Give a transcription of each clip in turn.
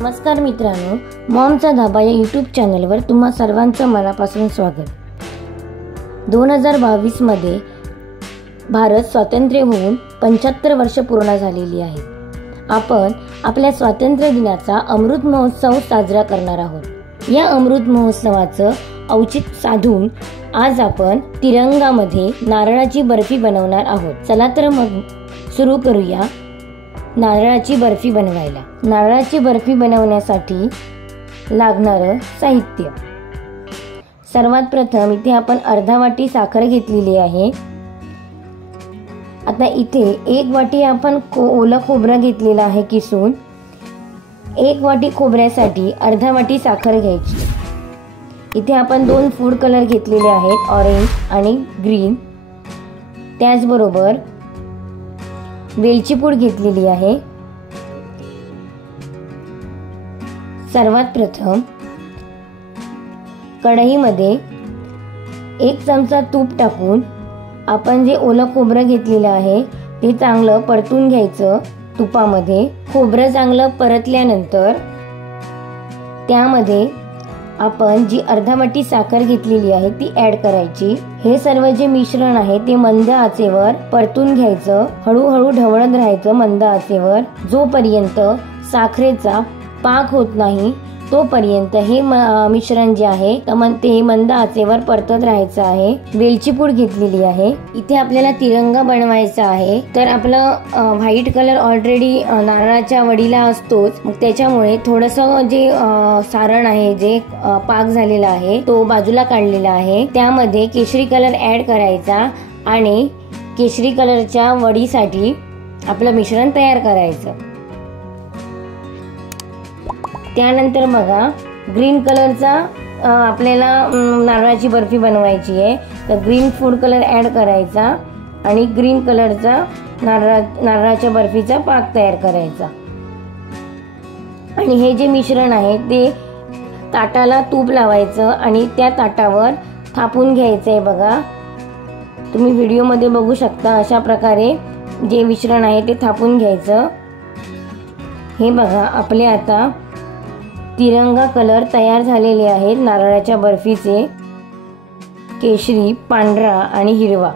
नमस्कार मित्रांनो, मॉमचा धाबा या यूट्यूब चॅनलवर तुम्हा सर्वांचं मनापासून स्वागत। 2022 मध्ये भारत स्वातंत्र्य होऊन 75 वर्ष पूर्ण झालेली आहेत। आपण आपल्या स्वातंत्र्य दिनाचा अमृत महोत्सव साजरा करणार आहोत। या अमृत महोत्सवाचं औचित्य साधून आज आपण तिरंगामध्ये नारळाची बर्फी बनवणार आहोत। चला तर मग सुरू करूया नारळाची बर्फी बनवायला। नारळाची बर्फी बनवण्यासाठी लागणारं साहित्य, सर्वात प्रथम इथे आपण अर्धा वाटी साखर घेतलेली आहे। आता इथे 1 वाटी आपण ओलं खोबरं घेतलेलं आहे किसून। 1 वाटी खोबऱ्यासाठी अर्धा वाटी साखर घ्यायची। इथे आपण 2 फूड कलर घेतलेले आहेत, ऑरेंज आणि ग्रीन। त्याचबरोबर वेलची पूड घेतलेली आहे। सर्वात प्रथम कढईमध्ये 1 चमचा तूप टाकून आपण जे ओलं खोबरं घेतलेलं आहे ते चांगलं परतून घ्यायचं तुपामध्ये। खोबरं चांगलं परतल्यानंतर त्यामध्ये आपण जी अर्धा वाटी साखर घेतलेली आहे ती ऍड करायची। हे सर्व जे मिश्रण आहे ते मंद आचेवर परतून घ्यायचं। हळूहळू ढवळत राहायचं मंद आचेवर, जोपर्यंत साखरेचा पाक होत नाही तोपर्यंत हे मिश्रण जे आहे ते मंद आचेवर परतत राहायचं आहे। वेलची पूड घेतलेली आहे। इथे आपल्याला तिरंगा बनवायचा आहे, तर आपलं व्हाईट कलर ऑलरेडी नारळाच्या वडीला असतोच, मग त्याच्यामुळे थोडंसं जे सारण आहे, जे पाक झालेला आहे तो बाजूला काढलेला आहे। त्यामध्ये केशरी कलर ऍड करायचा आणि केशरी कलरच्या वडीसाठी आपलं मिश्रण तयार करायचं। त्यानंतर बघा ग्रीन कलरचा आपल्याला नारळाची बर्फी बनवायची आहे, तर ग्रीन फूड कलर ऍड करायचा आणि ग्रीन कलरचा नारळाच्या बर्फीचा पाक तयार करायचा। आणि हे जे मिश्रण आहे ते ताटाला तूप लावायचं आणि त्या ताटावर थापून घ्यायचंय। बघा तुम्ही व्हिडिओमध्ये बघू शकता, अशा प्रकारे जे मिश्रण आहे ते थापून घ्यायचं। हे बघा आपले आता तिरंगा कलर तयार झालेले आहेत नारळाच्या बर्फीचे, केशरी, पांढरा आणि हिरवा।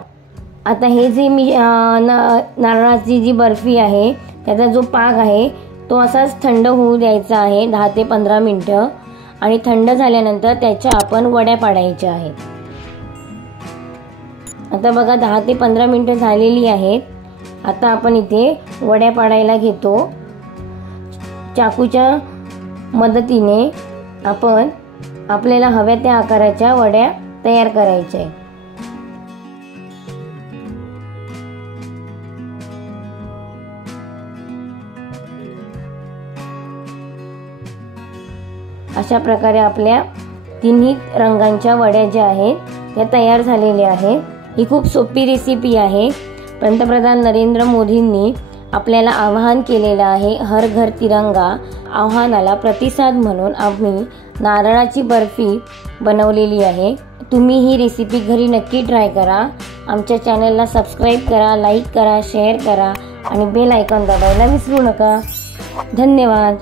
आता हे जे नारळाची जी बर्फी आहे त्याचा जो पाक आहे तो असाच थंड होऊ द्यायचा आहे 10 ते 15 मिनिटं, आणि थंड झाल्यानंतर त्याच्या आपण वड्या पाडायच्या आहेत। आता बघा 10 ते 15 मिनिटं झालेली आहेत। आता आपण इथे वड्या पाडायला घेतो। चाकूच्या मदतीने आपण आपल्याला हव्या त्या आकाराच्या वड्या तयार करायच्या आहेत। अशा प्रकारे आपल्या तिन्ही रंगांच्या वड्या ज्या आहेत त्या तयार झालेल्या आहेत। ही खूप सोपी रेसिपी आहे। पंतप्रधान नरेंद्र मोदींनी आपल्याला आवाहन केलेलं आहे, हर घर तिरंगा आव्हानाला प्रतिसाद म्हणून आम्ही नारळाची बर्फी बनवलेली आहे। तुम्ही ही रेसिपी घरी नक्की ट्राय करा। आमच्या चॅनलला सबस्क्राईब करा, लाईक करा, शेअर करा आणि बेल आयकॉन दाबायला विसरू नका। धन्यवाद।